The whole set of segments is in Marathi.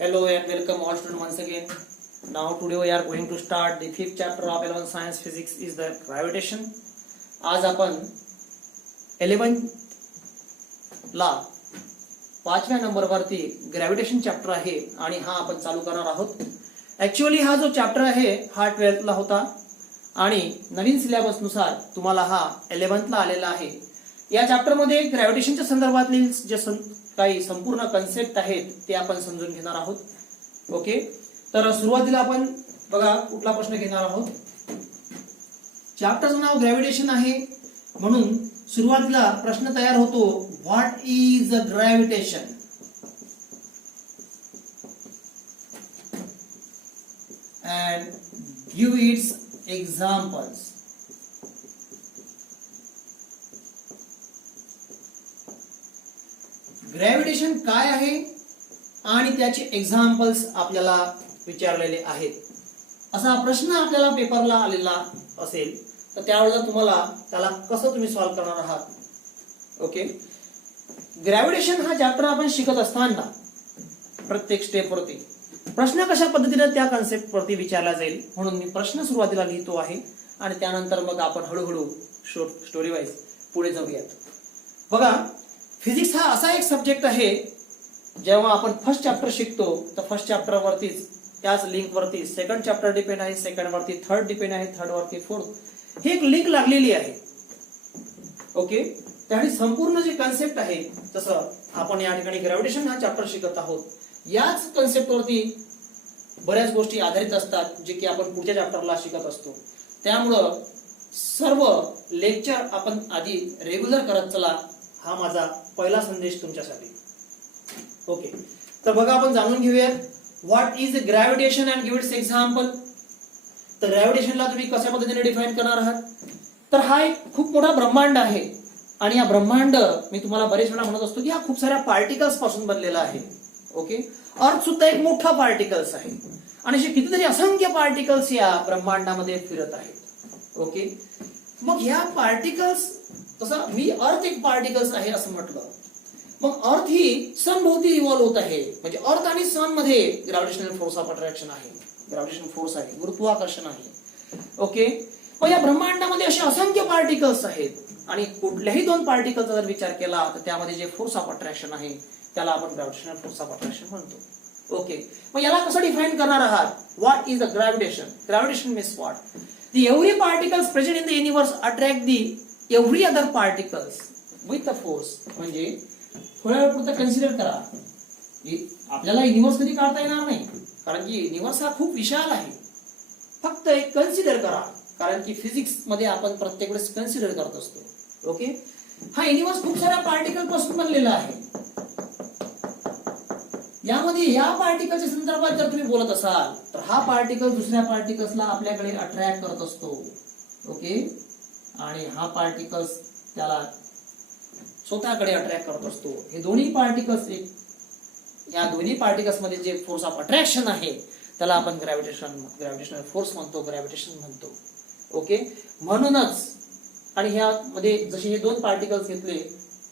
Hello and welcome all students once again. Now today we are going to start the fifth chapter of 11th science physics is the gravitation. आज आपण 11th ला 5व्या नंबर वरती ग्रॅव्हिटेशन चॅप्टर आहे आणि हा आपण चालू करणार आहोत. ऍक्च्युअली हा जो चॅप्टर आहे हा 12th ला होता आणि नवीन सिलेबस नुसार तुम्हाला हा 11th ला आलेला आहे. या चॅप्टर मध्ये ग्रॅव्हिटेशनच्या संदर्भातील जे काही संपूर्ण कन्सेप्ट आहेत ते आपण समजून घेणार आहोत. ओके, तर सुरुवातीला आपण बघा कुठला प्रश्न घेणार आहोत. चॅप्टरचं नाव ग्रॅव्हिटेशन आहे म्हणून सुरुवातीला प्रश्न तयार होतो, what is gravitation. And give it's examples. Gravitation काय आहे आणि त्याचे एक्झाम्पल्स आपल्याला विचारलेले आहेत. असा प्रश्न आपल्याला पेपरला आलेला असेल तर त्यावेळेला तुम्हाला त्याला कसं तुम्ही सॉल्व्ह करणार आहात. ओके, ग्रॅव्हिटेशन हा चॅप्टर आपण शिकत असताना प्रत्येक स्टेपवरती प्रश्न कशा पद्धतीने त्या कन्सेप्ट वरती विचारला जाईल म्हणून मी प्रश्न सुरुवातीला लिहितो आहे आणि त्यानंतर मग आपण हळूहळू स्टोरी वाईज पुढे जाऊयात. बघा, फिजिक्स हा असा एक सब्जेक्ट आहे जेव्हा आपण फर्स्ट चॅप्टर शिकतो तर फर्स्ट चॅप्टर वरतीच त्याच लिंक वरती सेकंड चॅप्टर डिपेंड आहे, सेकंड वरती थर्ड डिपेंड आहे, थर्ड वरती फोर्थ, ही एक लिंक लागलेली आहे. ओके, त्यासाठी संपूर्ण जे कन्सेप्ट आहे तसं आपण या ठिकाणी ग्रॅव्हिटेशन हा चॅप्टर शिकत आहोत. याच कन्सेप्ट वरती बऱ्याच गोष्टी आधारित असतात जे की आपण पुढच्या चॅप्टरला शिकत असतो. त्यामुळं सर्व लेक्चर आपण आधी रेग्युलर करत चला, हा माझा पहिला संदेश तुमच्यासाठी. ओके, तर बघा आपण जाणून घेऊया what is gravitation and give its example. तर ग्रॅव्हिटेशनला तुम्ही कशा पद्धतीने डिफाईन करणार आहात. तर हा एक खूप मोठा ब्रह्मांड आहे आणि हा ब्रह्मांड मी तुम्हाला बरेच वेळा म्हणत असतो की हा खूप साऱ्या पार्टिकल्स पासून बनलेला आहे. ओके, अर्थ सुद्धा एक मोठा पार्टिकल्स आहे आणि असे कितीतरी असंख्य पार्टिकल्स या ब्रह्मांडामध्ये फिरत आहेत. ओके, मग ह्या पार्टिकल्स तसं मी अर्थ एक पार्टिकल्स आहे असं म्हटलं, मग अर्थ ही सन भोवती इव्हॉल्व होत आहे. म्हणजे अर्थ आणि सन मध्ये ग्रॅव्हिटेशनल फोर्स ऑफ अट्रॅक्शन आहे, ग्रॅव्हिटेशनल फोर्स आहे, गुरुत्वाकर्षण आहे. ओके, मग या ब्रह्मांडामध्ये असे असंख्य पार्टिकल्स आहेत आणि कुठल्याही दोन पार्टिकलचा जर विचार केला तर त्यामध्ये जे फोर्स ऑफ अट्रॅक्शन आहे त्याला आपण ग्रॅव्हिटेशनल फोर्स ऑफ अट्रॅक्शन म्हणतो. ओके, मग याला कसं डिफाईन करणार आहात. What is the gravitation. Gravitation means what. The every particles present in the universe attract the every other particles with the force. म्हणजे थोड्या वेळ पुरतं कन्सिडर करा, आपल्याला युनिव्हर्स कधी काढता येणार नाही कारण की युनिव्हर्स हा खूप विशाल आहे. फक्त एक कन्सिडर करा कारण की फिजिक्स मध्ये आपण प्रत्येक वेळेस कन्सिडर करत असतो. ओके, हा युनिव्हर्स खूप साऱ्या पार्टिकल पासून बनलेला आहे. यामध्ये या पार्टिकलच्या संदर्भात जर तुम्ही बोलत असाल तर हा पार्टिकल दुसऱ्या पार्टिकल्सला आपल्याकडे अट्रॅक्ट करत असतो. ओके, आणि हा पार्टिकल्स त्याला स्वतःकडे अट्रॅक्ट करत असतो. हे दोन्ही पार्टिकल्स या दोन्ही पार्टिकल्स मध्ये जे फोर्स ऑफ अट्रॅक्शन आहे त्याला आपण ग्रॅव्हिटेशनल फोर्स म्हणतो, ग्रॅव्हिटेशन म्हणतो. ओके, म्हणूनच आणि ह्यामध्ये जसे हे दोन पार्टिकल्स घेतले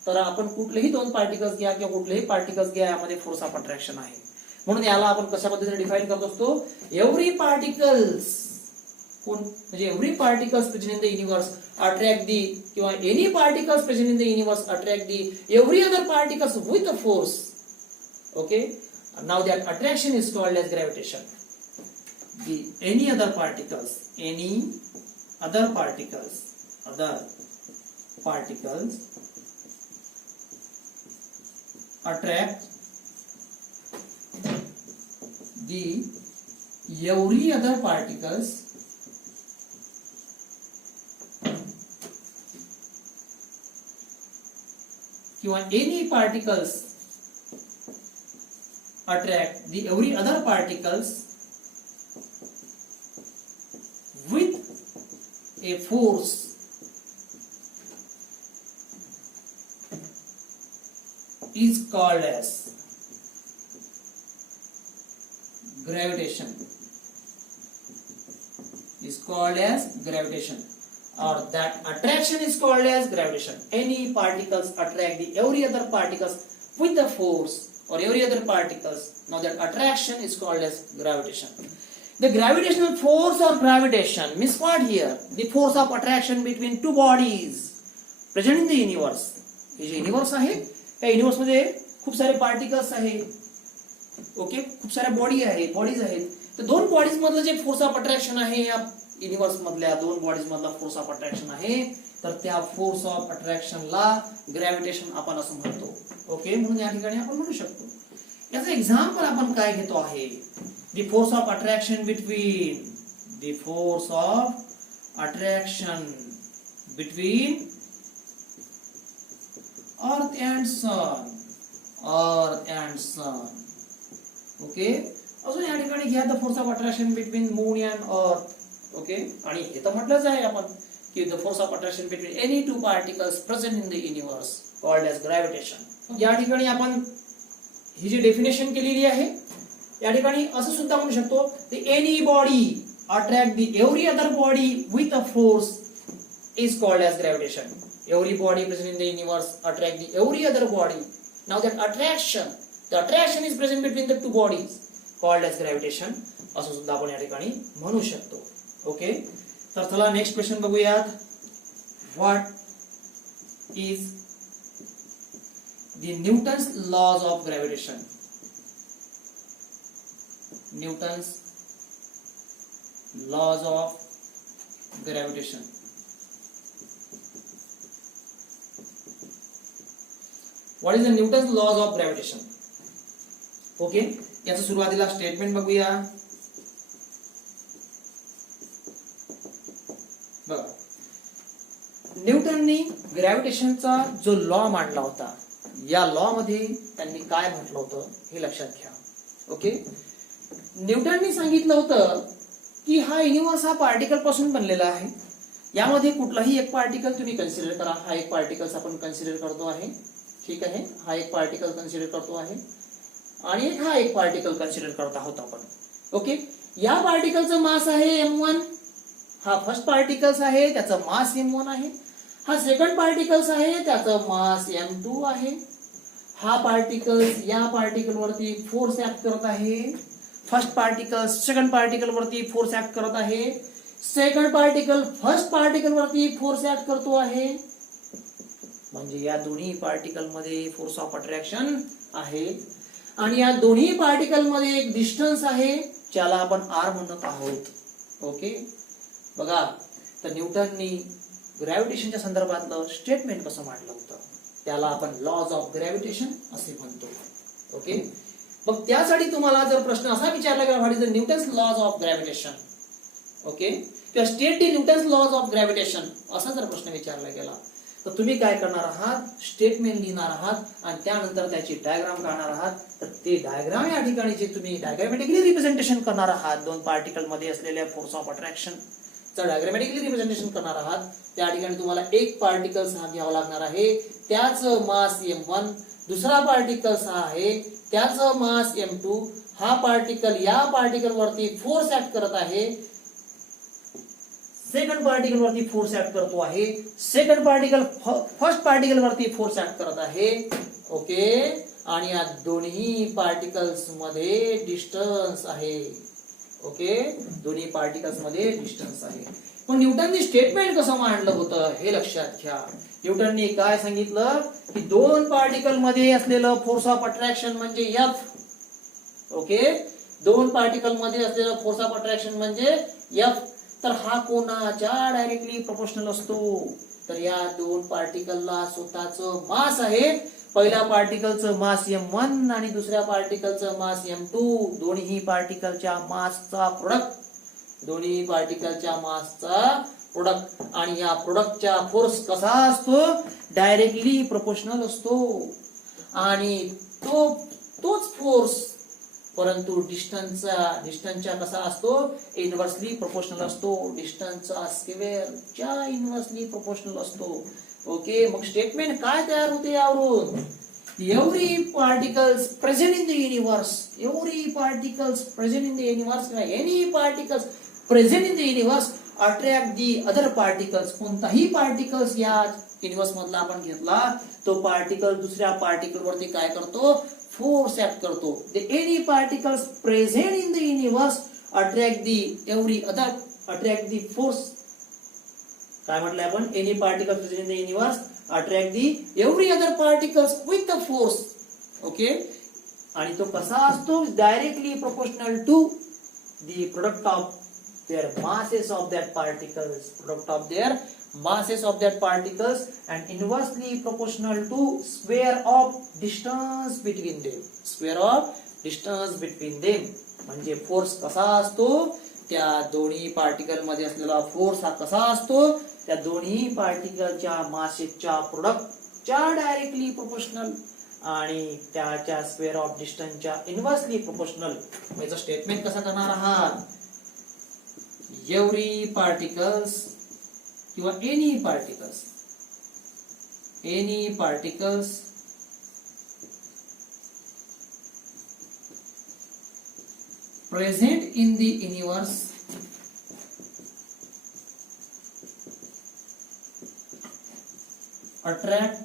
तर आपण कुठलेही दोन पार्टिकल्स घ्या किंवा कुठलेही पार्टिकल्स घ्या यामध्ये फोर्स ऑफ अट्रॅक्शन आहे. म्हणून याला आपण कशा पद्धतीने डिफाईन करत असतो. एव्हरी पार्टिकल्स म्हणजे every particles present in the universe attract the किंवा any particles present in the universe attract the every other particles with a force. Okay, now that attraction is called as gravitation. The any other particles attract the every other particles किंवा any particles attract the every other particles with a force is called as gravitation. Or that attraction is called as gravitation. Any particles attract the every other particles with the force or every other particles. Now that attraction is called as gravitation. The gravitational force or gravitation means what here? The force of attraction between two bodies present in the universe. हे जे युनिवर्स आहे या युनिवर्स मध्ये खूप सारे पार्टिकल्स आहे, ओके, खूप साऱ्या बॉडीज आहेत. तर दोन बॉडीज मधलं जे फोर्स ऑफ अट्रॅक्शन आहे, या युनिवर्स मधल्या दोन बॉडीज मधला फोर्स ऑफ अट्रॅक्शन आहे, तर त्या फोर्स ऑफ अट्रॅक्शनला ग्रॅव्हिटेशन आपण असं म्हणतो. ओके, म्हणून या ठिकाणी आपण म्हणू शकतो. याचं एक्झाम्पल आपण काय घेतो आहे? The force of attraction between earth and sun. Okay, अजून या ठिकाणी घ्या the force of attraction between moon and earth. Okay, आणि हे तर म्हटलंच आहे आपण की the force of attraction between any two particles present in the universe called as gravitation. या ठिकाणी आपण ही जी डेफिनेशन केलेली आहे, या ठिकाणी असं सुद्धा म्हणू शकतो, any body attract the every other body with a force is called as gravitation. Every body present in the universe attract the every other body. Now that attraction is present between the two bodies called as gravitation, असं सुद्धा आपण या ठिकाणी म्हणू शकतो. ओके, तर चला नेक्स्ट क्वेश्चन बघूयात. What is the Newton's laws of gravitation? Newton's laws of gravitation. What is the Newton's laws of gravitation? Okay, याचं सुरुवातीला स्टेटमेंट बघूया. बघा, न्यूटननी ग्रॅव्हिटेशनचा जो लॉ मांडला होता, या लॉ मध्ये त्यांनी काय म्हटलं होतं हे लक्षात घ्या. ओके, न्यूटननी सांगितलं होतं की हा युनिवर्स हा पार्टिकल पासून बनलेला आहे. यामध्ये कुठलाही एक पार्टिकल तुम्ही कन्सिडर करा. हा एक पार्टिकल आपण कन्सिडर करतो आहे, ठीक आहे, हा एक पार्टिकल कन्सिडर करतो आहे आणि हा एक पार्टिकल कन्सिडर करत आहोत आपण. ओके, या पार्टिकलचं मास आहे m1. हा फर्स्ट पार्टिकल्स आहे, त्याचं मास m1 आहे. हा सेकंड पार्टिकल्स आहे, त्याचं मास m2 आहे. हा पार्टिकल्स या पार्टिकल वरती फोर्स ऍक्ट करत आहे. फर्स्ट पार्टिकल सेकंड पार्टिकल वरती फोर्स ऍक्ट करत आहे. सेकंड पार्टिकल फर्स्ट पार्टिकल वरती फोर्स ऍक्ट करतो आहे. म्हणजे या दोन्ही पार्टिकल मध्ये फोर्स ऑफ अट्रॅक्शन आहे आणि या दोन्ही पार्टिकल मध्ये एक डिस्टन्स आहे, ज्याला आपण r म्हणत आहोत. ओके, बघा, तर न्यूटननी ग्रॅव्हिटेशनच्या संदर्भातलं स्टेटमेंट कसं मांडलं होतं, त्याला आपण लॉज ऑफ ग्रॅव्हिटेशन असे म्हणतो. ओके, मग त्यासाठी तुम्हाला जर प्रश्न असा विचारला गेला, what is the Newton's laws of gravitation, okay, किंवा state the Newton's laws of gravitation असा जर प्रश्न विचारला गेला, तर तुम्ही काय करणार आहात? स्टेटमेंट लिहिणार आहात आणि त्यानंतर त्याची डायग्राम काढणार आहात. तर ते डायग्राम या ठिकाणी जे तुम्ही डायग्रामॅटिकली रिप्रेझेंटेशन करणार आहात, दोन पार्टिकल मध्ये असलेल्या force of attraction diagrammatically representation करणार आहात, त्या ठिकाणी तुम्हाला एक पार्टिकल हा घ्यावा लागणार आहे, त्याचं मास m1. दुसरा पार्टिकल हा आहे, त्याचं मास m2. हा पार्टिकल या पार्टिकल वरती फोर्स ऍक्ट करत आहे, सेकंड पार्टिकल वरती फोर्स ऍक्ट करतो आहे. सेकंड पार्टिकल फर्स्ट पार्टिकल वरती फोर्स ऍक्ट करत आहे. ओके, आणि या दोन्ही पार्टिकल्स मध्ये डिस्टन्स आहे. ओके, दोन्ही पार्टिकल्स मध्ये डिस्टन्स आहे. पण न्यूटननी स्टेटमेंट कसं मांडलं होतं हे लक्षात घ्या. न्यूटननी काय सांगितलं की दोन पार्टिकल मध्ये असलेलं फोर्स ऑफ अट्रॅक्शन म्हणजे F. ओके, दोन पार्टिकल मध्ये असलेलं फोर्स ऑफ अट्रॅक्शन म्हणजे F. तर हा कोणाच्या डायरेक्टली प्रोपोर्शनल असतो? तर या दोन पार्टिकलला स्वतःचं मास आहे. पहिल्या पार्टिकलचं मास m1 आणि दुसऱ्या पार्टिकलचं मास m2. दोन्ही पार्टिकलच्या मासचा प्रोडक्ट आणि या प्रोडक्टच्या फोर्स कसा असतो? डायरेक्टली प्रोपोर्शनल असतो. आणि तोच फोर्स परंतु डिस्टन्सचा कसा असतो? इनव्हर्सली प्रोपोर्शनल असतो. डिस्टन्सचा स्क्वेअरच्या इनव्हर्सली प्रोपोर्शनल असतो. ओके, मग स्टेटमेंट काय तयार होते यावरून? Every particles present in the universe, every particles present in the universe किंवा any particles present in the universe attract the other particles. कोणताही पार्टिकल्स या युनिवर्स मधला आपण घेतला, तो पार्टिकल दुसऱ्या पार्टिकल वरती काय करतो? फोर्स ऍक्ट करतो. The any particles present in the universe attract the every other attract the force. काय म्हटलंय आपण? Any particle present in the universe attract the every other particles with the force. Okay. आणि तो कसा असतो? Directly proportional to the product of their masses of that particles, product of their masses of that particles, and inversely proportional to square of distance between them. Square of distance between them. म्हणजे फोर्स कसा असतो? त्या दोन्ही पार्टिकल मध्ये असलेला फोर्स हा कसा असतो? त्या दोन्ही पार्टिकलच्या मासेसच्या प्रोडक्टच्या डायरेक्टली प्रोपोर्शनल आणि त्याच्या स्क्वेअर ऑफ डिस्टन्सच्या इनव्हर्सली प्रोपोर्शनल. याचं स्टेटमेंट कसं करणार आहात? एव्हरी पार्टिकल्स किंवा any particles present in the universe attract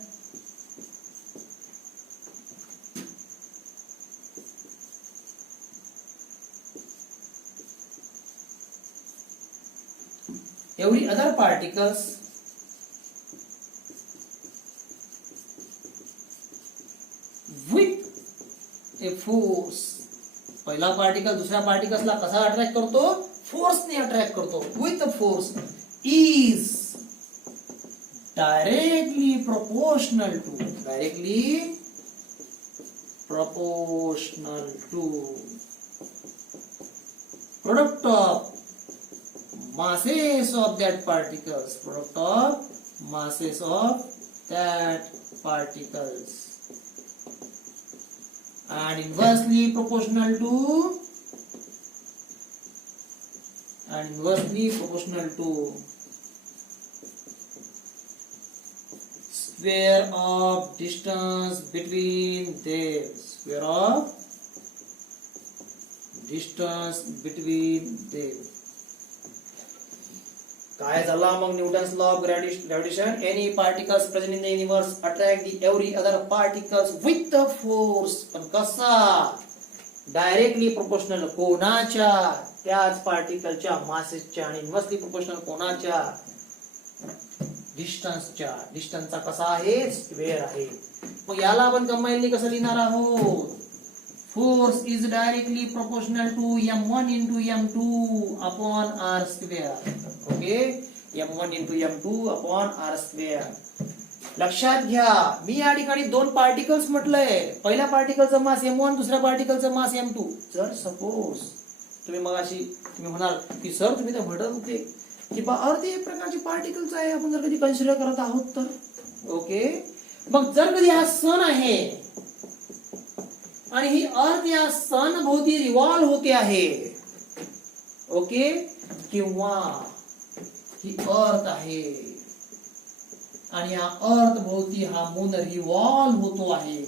every other particles with a force. पहिला पार्टिकल दुसऱ्या पार्टिकल्सला कसा अट्रॅक्ट करतो? फोर्सने अट्रॅक्ट करतो. With force is directly proportional to product of masses of that particles, product of masses of that particles, and inversely proportional to square of distance between them. Square of distance between them. काय झाला मग? Newton's law of gravitation. Any particles present in the universe attract the every other particles with the force. पण कसा? Directly proportional. कोणाच्या? त्याच पार्टिकलच्या मासेसच्या. आणि इन्व्हर्सली प्रोपोर्शनल कोणाच्या? डिस्टन्सच्या. डिस्टन्सचा कसा आहे? स्क्वेअर आहे. मग याला आपण कंबाईनली कसं लिहिणार आहोत? Force is directly proportional to m1 into m2 upon r square. Okay, m1 into m2 upon r square. लक्षात घ्या, मी या ठिकाणी दोन पार्टिकल्स म्हटलंय. पहिल्या पार्टिकलचं मास m1, दुसऱ्या पार्टिकलचं मास m2. जर सपोज तुम्ही म्हणाल की सर तुम्ही तर म्हणत होते की अर्थ एक प्रकारचे पार्टिकल्स आहे, आपण जर कधी कन्सिडर करत आहोत तर. ओके, मग जर कधी हा सन आहे आणि ही अर्थ या सन भोवती रिव्हॉल्व होते आहे. ओके, किंवा ही अर्थ आहे आणि या अर्थ भोवती हा मून रिव्हॉल्व होतो आहे.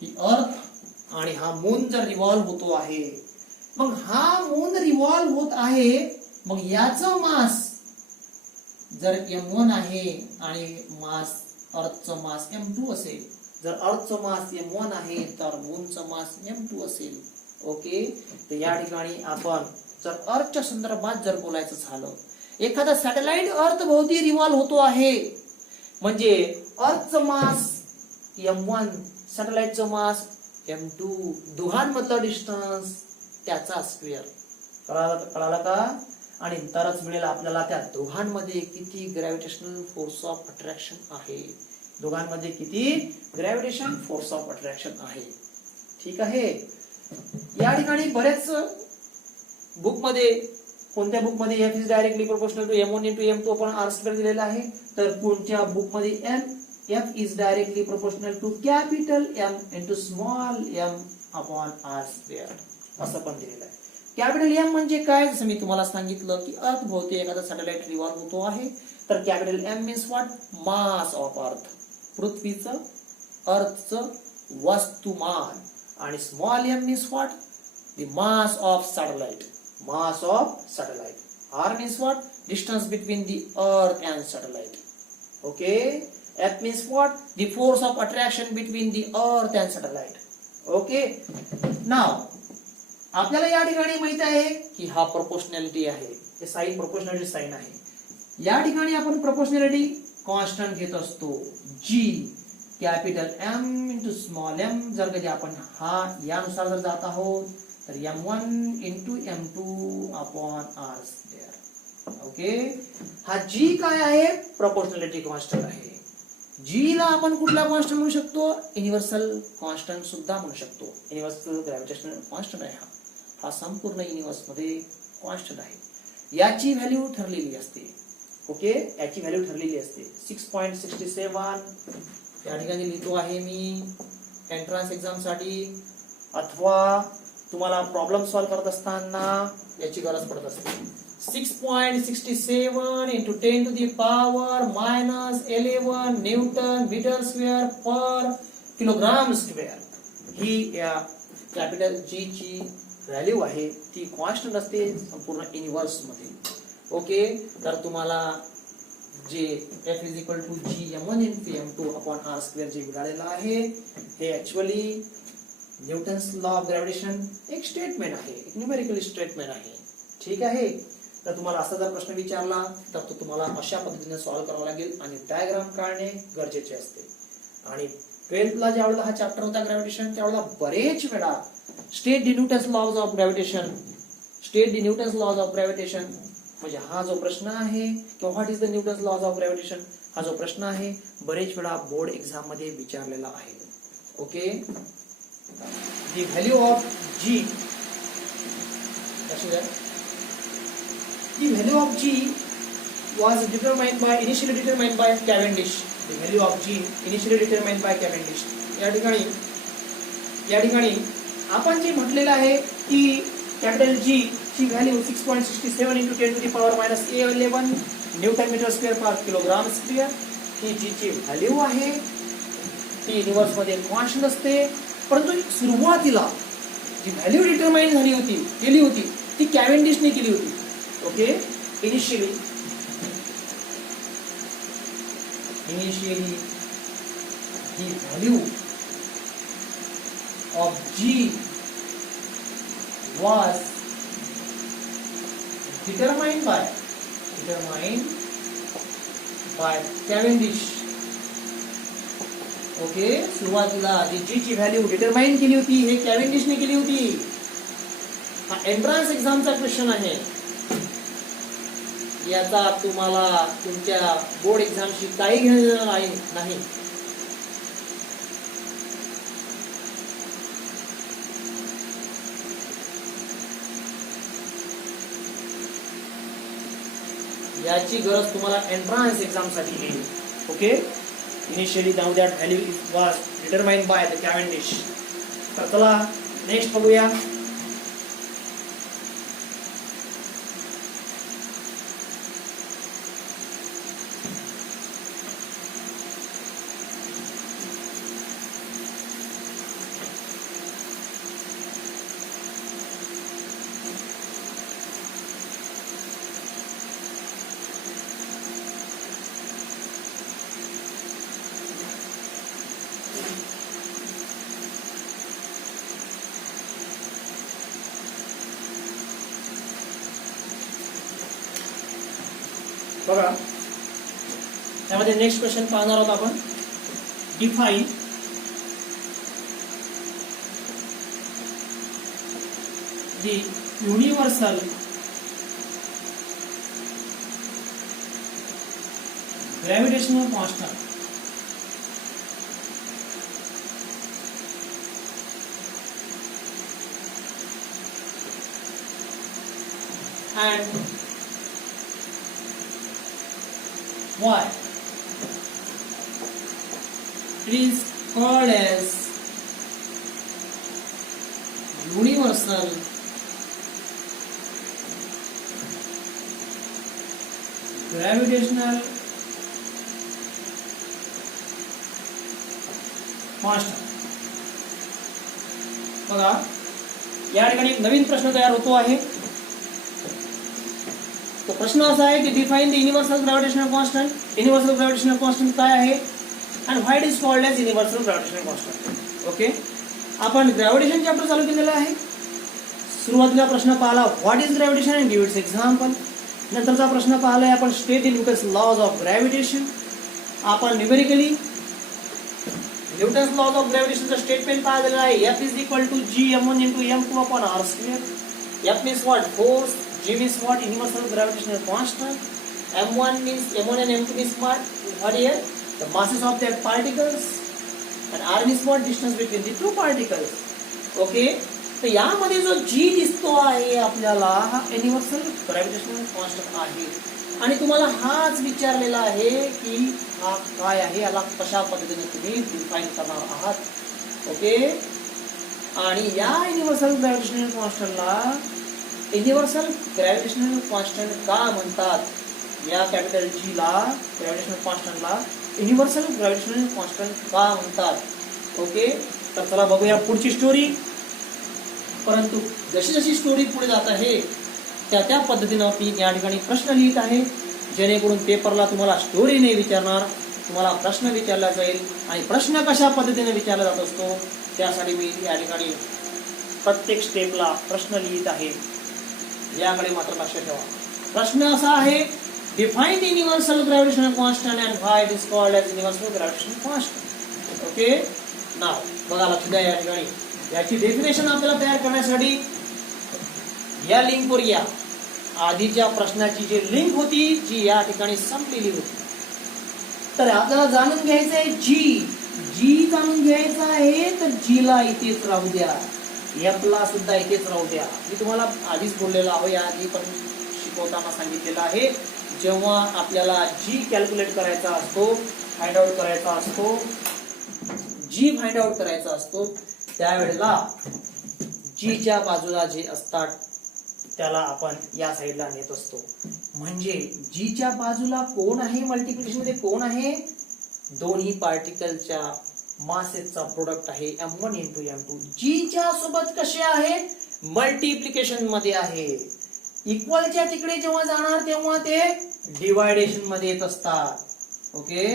ही अर्थ आणि हा मून जर रिव्हॉल्व होतो आहे, मग हा मून रिव्हॉल्व होत आहे, मग याचं मास जर m1 आहे आणि मास अर्थचं मास m2 असेल. जर अर्थचं मास m1 आहे तर मूनचं मास m2 असेल. ओके, तर या ठिकाणी आपण जर अर्थच्या संदर्भात जर बोलायचं झालं, एखादा सॅटेलाइट अर्थ भोवती रिव्हॉल्व होतो आहे म्हणजे अर्थचं मास m1, सॅटेलाइटचं मास m2, दोघांमधलं डिस्टन्स त्याचा स्क्वेअर. कळालं का? आणि तरच मिळेल आपल्याला त्या दोघांमध्ये किती ग्रॅव्हिटेशनल फोर्स ऑफ अट्रॅक्शन आहे. दोघांमध्ये किती ग्रॅव्हिटेशन फोर्स ऑफ अट्रॅक्शन आहे. ठीक आहे. या ठिकाणी बरेच बुक मध्ये, कोणत्या बुक मध्ये F is directly proportional to m1 into m2 upon r square दिलेला आहे, तर कोणत्या बुक मध्ये F is directly proportional to capital M into small m upon r square असं पण दिलेलं आहे. कॅपिटल M म्हणजे काय? जसं मी तुम्हाला सांगितलं की अर्थ भोवती एखादा सॅटेलाइट रिव्हॉल्व होतो आहे, तर capital M means what? Mass of earth, पृथ्वीचं अर्थचं वस्तुमान. आणि small m means what? The mass of satellite. Mass of satellite. r means what? Distance between the earth and satellite. Okay, F means what? The force of attraction between the earth and satellite. Okay. Now आपल्याला या ठिकाणी माहित आहे की हा प्रोपोर्शनॅलिटी आहे, हे साइन प्रोपोर्शनॅलिटी साइन आहे. या ठिकाणी आपण प्रोपोर्शनॅलिटी कॉन्स्टंट घेत असतो G capital M into small m. जर कधी आपण हा यानुसार जर जात आहोत तर M1 into M2 upon R square. Okay. हा G काय आहे? प्रोपोर्शनॅलिटी कॉन्स्टंट आहे. G ला आपण कुठला कॉन्स्टंट म्हणू शकतो? युनिव्हर्सल कॉन्स्टंट सुद्धा म्हणू शकतो. युनिव्हर्सल ग्रॅव्हिटेशनल कॉन्स्टंट आहे हा संपूर्ण युनिव्हर्स मध्ये कॉन्स्टंट आहे. याची व्हॅल्यू ठरलेली असते. ओके. याची व्हॅल्यू ठरलेली असते 6.67. या ठिकाणी लिहितो आहे मी एंट्रन्स एक्झाम साठी, अथवा तुम्हाला प्रॉब्लेम सॉल्व्ह करत असताना याची गरज पडत असते. 6.67 into 10 to the power minus 11 newton metre square per kilogram square ही या कॅपिटल G ची व्हॅल्यू आहे. ती कॉन्स्टंट असते संपूर्ण युनिव्हर्स मध्ये. ओके. तर तुम्हाला जे F is equal to G M1 into M2 upon R square जे मिळालेलं आहे हे actually Newton's law of gravitation एक स्टेटमेंट आहे, एक न्यूमेरिकल स्टेटमेंट आहे. ठीक आहे. तर तुम्हाला असा जर प्रश्न विचारला तर तो तुम्हाला अशा पद्धतीने सॉल्व्ह करावा लागेल आणि डायग्राम काढणे गरजेचे असते. आणि 12th ला ज्यावेळेला हा चॅप्टर होता ग्रॅव्हिटेशन त्यावेळेला बरेच वेळा state the Newton's laws of gravitation, state the Newton's laws of gravitation म्हणजे हा जो प्रश्न आहे किंवा what is the Newton's laws of gravitation हा जो प्रश्न आहे बरेच वेळा बोर्ड एक्झाम मध्ये विचारलेला आहे. Okay. The value of G, the value of G was initially determined by Cavendish. The value of G initially determined by Cavendish. या ठिकाणी आपण जे म्हटलेलं आहे की कॅपिटल G ची value 6.67 into 10 to the power minus 11 newton metre square per kilogram square ही G ची व्हॅल्यू आहे. ती युनिव्हर्स मध्ये कॉन्स्टंट असते. परंतु सुरुवातीला जी व्हॅल्यू डिटरमाइन झाली होती, केली होती ती कॅव्हेंडिशने केली होती. Okay. Initially the value of G was determined by Cavendish. Okay. सुरुवातीला जी G ची व्हॅल्यू डिटरमाइन केली होती हे कॅव्हेंडिशने केली होती. हा एंट्रन्स एक्झामचा क्वेश्चन आहे. याचा तुम्हाला तुमच्या बोर्ड एक्झामशी काही घेणं नाही. याची गरज तुम्हाला एंट्रन्स एक्झाम साठी आहे. Okay. Initially now that value वाज डिटरमाइन्ड बाय द कॅव्हेंडिश. तर चला नेक्स्ट बघूया. बघा त्यामध्ये नेक्स्ट क्वेश्चन पाहणार आहोत आपण. Define the universal gravitational constant and why it is called as universal gravitational constant. बघा या ठिकाणी एक नवीन प्रश्न तयार होतो आहे. तो प्रश्न असा आहे की define the universal gravitational constant. Universal gravitational constant काय आहे and why it is called as universal gravitational constant. Okay, आपण ग्रॅव्हिटेशन चॅप्टर चालू केलेलं आहे. सुरुवातीला प्रश्न पाहिला what is gravitation and give its example. नंतरचा प्रश्न पाहिलाय आपण state in Newton's laws of gravitation. आपण न्यूमेरिकली न्यूटन्स लॉज ऑफ ग्रॅव्हिटेशनचा स्टेटमेंट पाहिलेला आहे. F is equal to G m1 × m2 upon r square. F means what? Force. G means what? Universal gravitational constant. M1 means M1 and M2 means what here? The masses of the particles. And R means what? Distance between the two particles. Okay. तर यामध्ये जो G दिसतो आहे आपल्याला हा युनिव्हर्सल ग्रॅव्हिटेशनल कॉन्स्टंट आहे. आणि तुम्हाला हाच विचारलेला आहे की हा काय आहे, याला कशा पद्धतीने तुम्ही डिफाइन करणार आहात. ओके. आणि या युनिव्हर्सल ग्रॅव्हिटेशनल कॉन्स्टंटला युनिव्हर्सल ग्रॅव्हिटेशनल कॉन्स्टंट का म्हणतात, या कॅपिटल जी ला ग्रॅव्हिटेशनल कॉन्स्टंटला युनिव्हर्सल ग्रॅव्हिटेशनल कॉन्स्टंट का म्हणतात. ओके. तर चला बघूया पुढची स्टोरी. परंतु जशी जशी स्टोरी पुढे जात आहे त्या त्या पद्धतीनं मी या ठिकाणी प्रश्न लिहित आहे, जेणेकरून पेपरला तुम्हाला स्टोरी नाही विचारणार, तुम्हाला प्रश्न विचारला जाईल. आणि प्रश्न कशा पद्धतीने विचारला जात असतो त्यासाठी मी या ठिकाणी प्रत्येक स्टेपला प्रश्न लिहित आहे. याकडे मात्र लक्ष ठेवा. प्रश्न असा आहे, define the universal gravitational constant and why it is called as universal gravitational constant. Okay. नाव बघा, लक्ष द्या या ठिकाणी. याची डेफिनेशन आपल्याला तयार करण्यासाठी या लिंकवर या. आधीच्या प्रश्नाची जी लिंक होती जी या ठिकाणी संपलेली होती. तर आपल्याला जाणून घ्यायचं आहे जी जाणून घ्यायचं आहे. तर जी ला इथेच राहू द्या, एफ ला सुद्धा इथेच राहू द्या. मी तुम्हाला आधीच बोललेलो आहे, आधी पण शिकवताना सांगितलेलं आहे, जेव्हा आपल्याला जी कॅल्क्युलेट करायचा असतो, फाइंड आउट करायचा असतो, जी फाइंड आउट करायचा असतो, त्यावेळेला जी च्या बाजूला जे असतात त्याला आपण या साईडला नेत असतो. म्हणजे जी च्या बाजूला कोण आहे, मल्टिप्लिकेशन मध्ये कोण आहे, दोन्ही पार्टिकलच्या मासेसचा प्रोडक्ट आहे m1 × m2. जी च्या सोबत कसे आहे, मल्टिप्लिकेशन मध्ये आहे. इक्वलच्या तिकडे जेव्हा जाणार तेव्हा ते डिवायडेशन मध्ये येत असतात. ओके.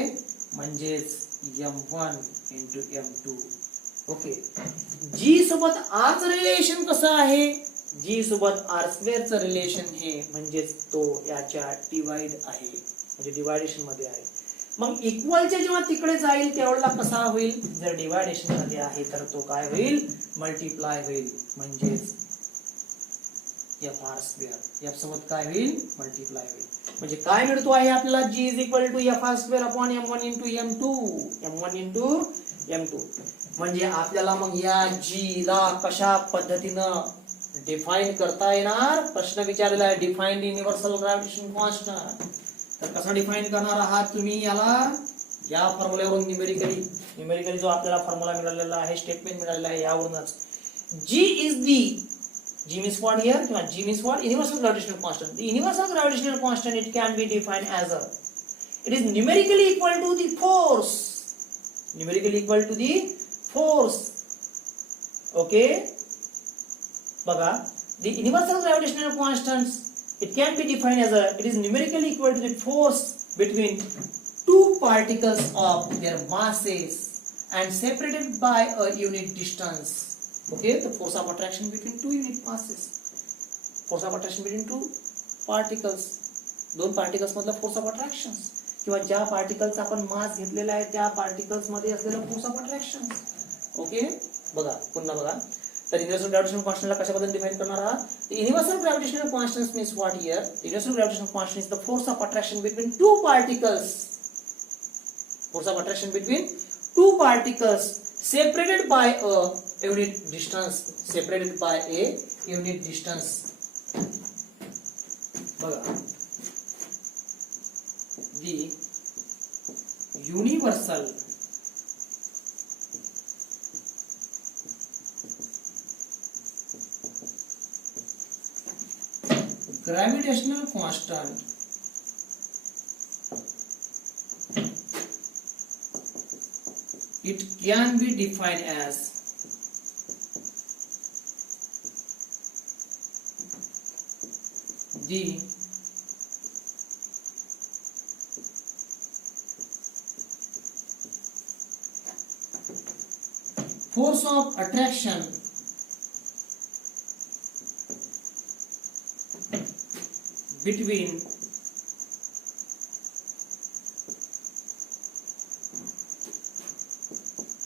म्हणजेच m1 × m2. ओके. जी सोबत r चं रिलेशन कसं आहे, जी सोबत r² चं रिलेशन हे म्हणजेच तो याच्या डिवाइड आहे, म्हणजे डिवायडेशन मध्ये आहे. मग इक्वलच्या जेव्हा तिकडे जाईल त्यावेळेला कसा होईल, जर डिवायडेशन मध्ये आहे तर तो काय होईल, मल्टिप्लाय होईल. म्हणजेच fr². f सोबत काय होईल, मल्टिप्लाय होईल. म्हणजे काय मिळतो आहे आपल्याला, g is equal to fr² upon m1 × m2. म्हणजे आपल्याला मग या जी ला कशा पद्धतीनं डिफाइन करता येणार. प्रश्न विचारलेला आहे, डिफाइन युनिव्हर्सल ग्रॅव्हिटेशनल कॉन्स्टंट. तर कसा डिफाइन करणार आहात तुम्ही याला, या फॉर्म्युल्यावरून न्यूमेरिकली जो आपल्याला फॉर्म्युला मिळालेला आहे, स्टेटमेंट मिळालेला आहे, यावरूनच G means what here? G means what? Universal gravitational constant. The universal gravitational constant, it can be defined as it is numerically equal to the force. Numerically equal to the force. Okay. Baba, the universal gravitational constants, it can be defined as it is numerically equal to the force between two particles of their masses and separated by a unit distance. Okay, the force of attraction between two unit masses. Force of attraction between two particles. दोन पार्टिकल्स मधला फोर्स ऑफ अट्रॅक्शन, किंवा ज्या पार्टिकलचा आपण मास घेतलेला आहे त्या पार्टिकल्स मध्ये असलेला फोर्स ऑफ अट्रॅक्शन. ओके. बघा, पुन्हा बघा. तर युनिव्हर्सल ग्रॅव्हिटेशनल कॉन्स्टंटला कशा पद्धतीने डिफाइन करणार आहात. Universal gravitational constant means what here, universal gravitational constant is the force of attraction between two particles. Force of attraction between two particles separated by a unit distance. Separated by a unit distance. बघा, the universal gravitational constant it can be defined as the force of attraction between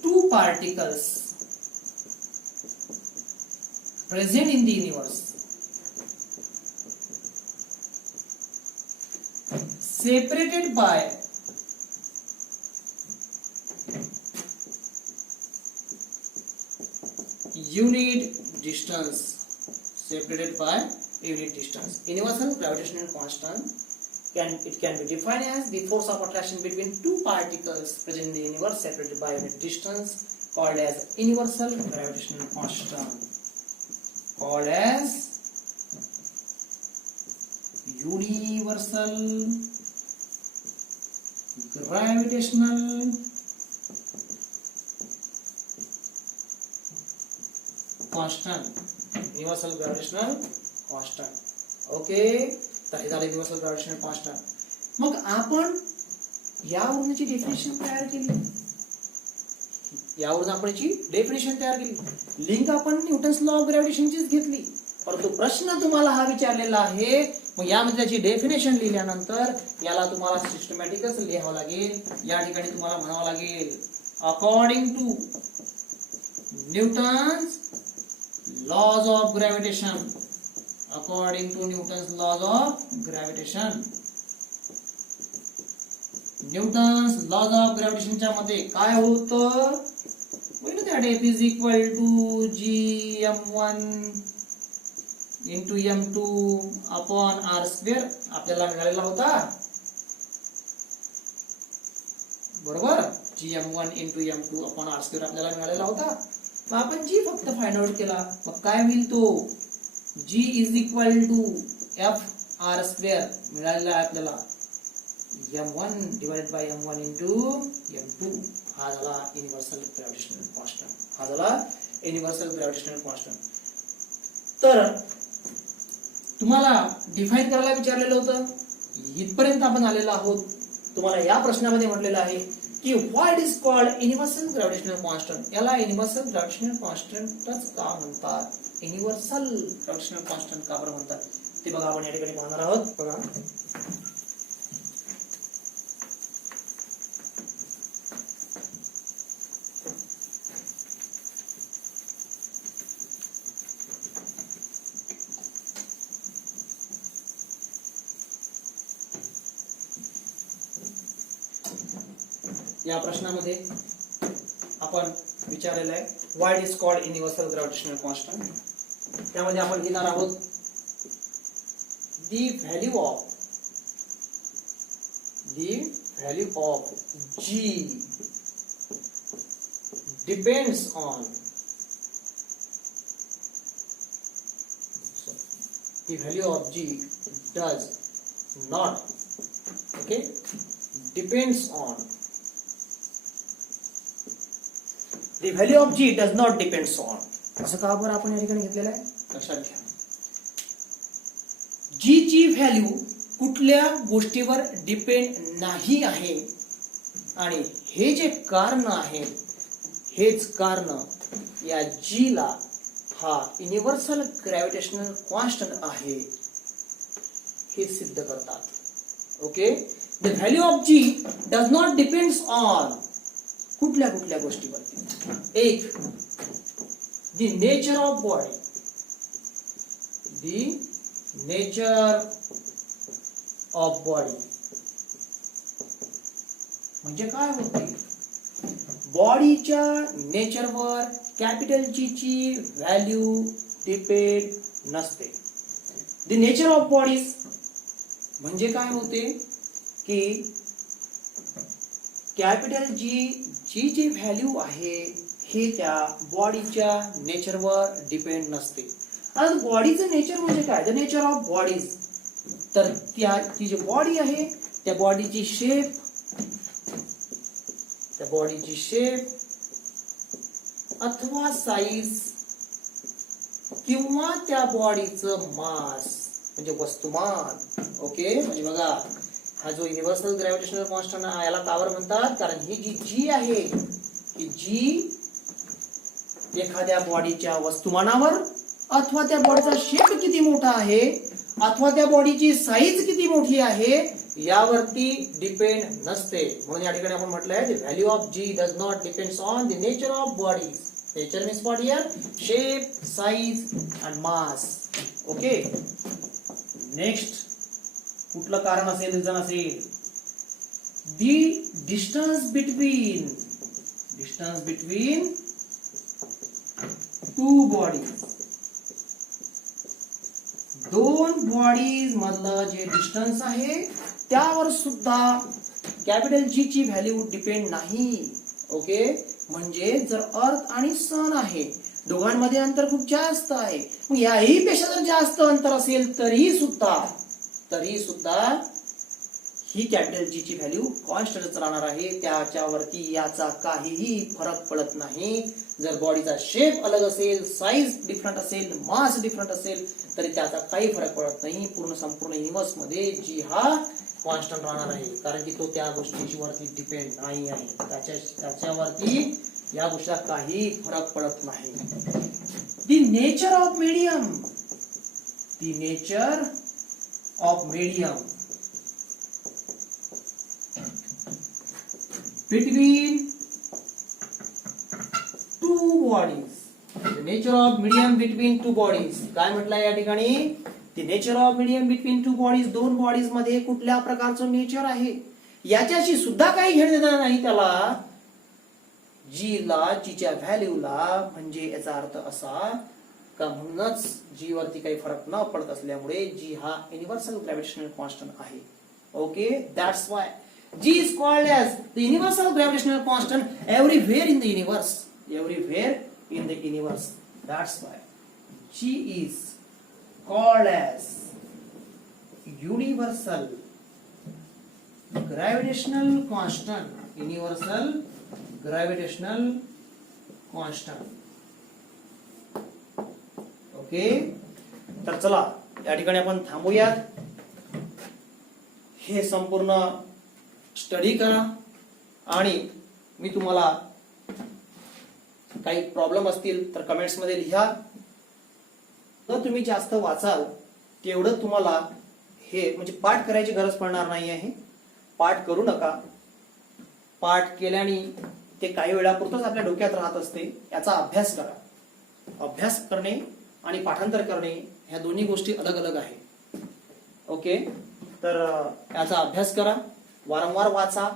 two particles present in the universe separated by unit distance, separated by unit distance. Universal gravitational constant can be defined as the force of attraction between two particles present in the universe separated by unit distance, called as universal gravitational constant, called as universal gravitational constant. Universal gravitational constant. Okay, तर हे झालं युनिव्हर्सल ग्रॅव्हिटेशनल कॉन्स्टंट. मग आपण यावरूनची डेफिनेशन तयार केली, यावरून आपण याची डेफिनेशन तयार केली. लिंक आपण न्यूटन्स लॉ ऑफ ग्रॅव्हिटेशनचीच घेतली, परंतु प्रश्न तुम्हाला हा विचारलेला आहे. मग यामध्ये त्याची डेफिनेशन लिहिल्यानंतर याला तुम्हाला सिस्टमॅटिकच लिहावं लागेल. या ठिकाणी तुम्हाला म्हणावं लागेल according to Newton's laws of gravitation, according to Newton's laws of gravitation. Newton's laws of gravitation च्या मध्ये काय होतं, बघितलं that F is equal to gm1 into m2 upon r square आपल्याला मिळालेला होता, बरोबर. gm1 into m2 upon r square आपल्याला मिळालेला होता. मग आपण जी फक्त फाइंड आउट केला, मग काय होईल तो g is equal to f r square मिळालेला आहे आपल्याला m1 divided by m1 into m2. हा झाला युनिव्हर्सल ग्रॅव्हिटेशनल कॉन्स्टंट, हा झाला युनिव्हर्सल ग्रॅव्हिटेशनल कॉन्स्टंट. तर तुम्हाला डिफाइन करायला विचारलेलं होतं, इथपर्यंत आपण आलेलो आहोत. तुम्हाला या प्रश्नामध्ये म्हटलेलं आहे की what is called universal gravitational constant. याला युनिव्हर्सल ग्रॅव्हिटेशनल कॉन्स्टंटच का म्हणतात, युनिव्हर्सल ग्रॅव्हिटेशनल कॉन्स्टंट का बरं म्हणतात ते बघा आपण या ठिकाणी पाहणार आहोत. बघा या प्रश्नामध्ये आपण विचारलेलं आहे what is called universal gravitational constant. त्यामध्ये आपण लिहिणार आहोत the value of G depends on the value of g does not depends on the value of g does not depends on. असं का बरं आपण या ठिकाणी घेतलेलं आहे, लक्षात घ्या. g ची व्हॅल्यू कुठल्या गोष्टीवर डिपेंड नाही आहे आणि हे जे कारण आहे हेच कारण या g ला हा युनिव्हर्सल ग्रॅव्हिटेशनल कॉन्स्टंट आहे हे सिद्ध करतात. Okay, the value of G does not depends on कुठल्या गोष्टीवरती. एक, द नेचर ऑफ बॉडी, म्हणजे काय होते, बॉडीच्या नेचरवर कॅपिटल जी ची व्हॅल्यू डिपेंड नसते. द नेचर ऑफ बॉडीज म्हणजे काय होते की कॅपिटल जी जी व्हॅल्यू आहे हे त्या बॉडीच्या नेचरवर डिपेंड नसते. आणि बॉडीचं नेचर म्हणजे काय, द नेचर ऑफ बॉडीज, तर ती जी बॉडी आहे त्या बॉडीची शेप अथवा साईज किंवा त्या बॉडीचं मास म्हणजे वस्तुमान. ओके, म्हणजे बघा हा जो युनिव्हर्सल ग्रॅव्हिटेशनल कॉन्स्टंट याला का बरं म्हणतात, कारण ही जी आहे ही जी एखाद्या बॉडीच्या वस्तुमानावर अथवा त्या बॉडीचा शेप किती मोठा आहे अथवा त्या बॉडीची साईज किती मोठी आहे यावरती डिपेंड नसते. म्हणून या ठिकाणी आपण म्हटलंय the value of G does not depends on the nature of body. Nature means what here? Shape, size and mass. Okay. Next कुठलं कारण असेल, रिझन असेल? The distance between two bodies. दोन बॉडीज मधलं जे डिस्टन्स आहे त्यावर सुद्धा कॅपिटल जी ची व्हॅल्यू डिपेंड नाही. ओके. म्हणजे जर अर्थ आणि सन आहे, दोघांमध्ये अंतर खूप जास्त आहे, मग याही पेक्षा जर जास्त अंतर असेल तरी सुद्धा ही कॅपिटल जी ची व्हॅल्यू कॉन्स्टंटच राहणार आहे. त्याच्यावरती याचा काहीही फरक पडत नाही. जर बॉडीचा शेप अलग असेल, साईज डिफरंट असेल, मास डिफरंट असेल तरी त्याचा काही फरक पडत नाही. संपूर्ण युनिव्हर्स मध्ये जी हा कॉन्स्टंट राहणार आहे, कारण की तो त्या गोष्टीवरती डिपेंड नाही आहे. त्याच्यावरती या गोष्टीचा काही फरक पडत नाही. The nature of medium between two bodies. The nature of medium between two bodies. काय म्हटलंय या ठिकाणी? The nature of medium between two bodies. दोन बॉडीज मध्ये कुठल्या प्रकारचं नेचर आहे याच्याशी सुद्धा काही घेणं देणार नाही त्याला. जीच्या व्हॅल्यूला, म्हणजे याचा अर्थ असा का म्हणूनच जी वरती काही फरक न पडत असल्यामुळे जी हा युनिव्हर्सल ग्रॅव्हिटेशनल कॉन्स्टंट आहे. Okay. That's why G is called as the universal gravitational constant everywhere in the universe. That's why G is called as universal gravitational constant. Universal gravitational constant. Okay. तर चला या ठिकाणी आपण थांबूयात. हे संपूर्ण स्टडी करा आणि मी तुम्हाला काही प्रॉब्लेम असतील तर कमेंट्स मध्ये लिहा. तर तुम्ही जास्त वाचाल तेवढं तुम्हाला हे म्हणजे पाठ करायची गरज पडणार नाही आहे. पाठ करू नका. पाठ केल्याने ते काही वेळापुरतच आपल्या डोक्यात राहत असते. याचा अभ्यास करा. अभ्यास करणे आणि पाठांतर करणे ह्या दोन्ही गोष्टी अलग अलग आहे. ओके. तर याचा अभ्यास करा, वारंवार वाचा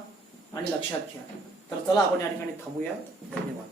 आणि लक्षात घ्या. तर चला आपण या ठिकाणी थांबूया. धन्यवाद.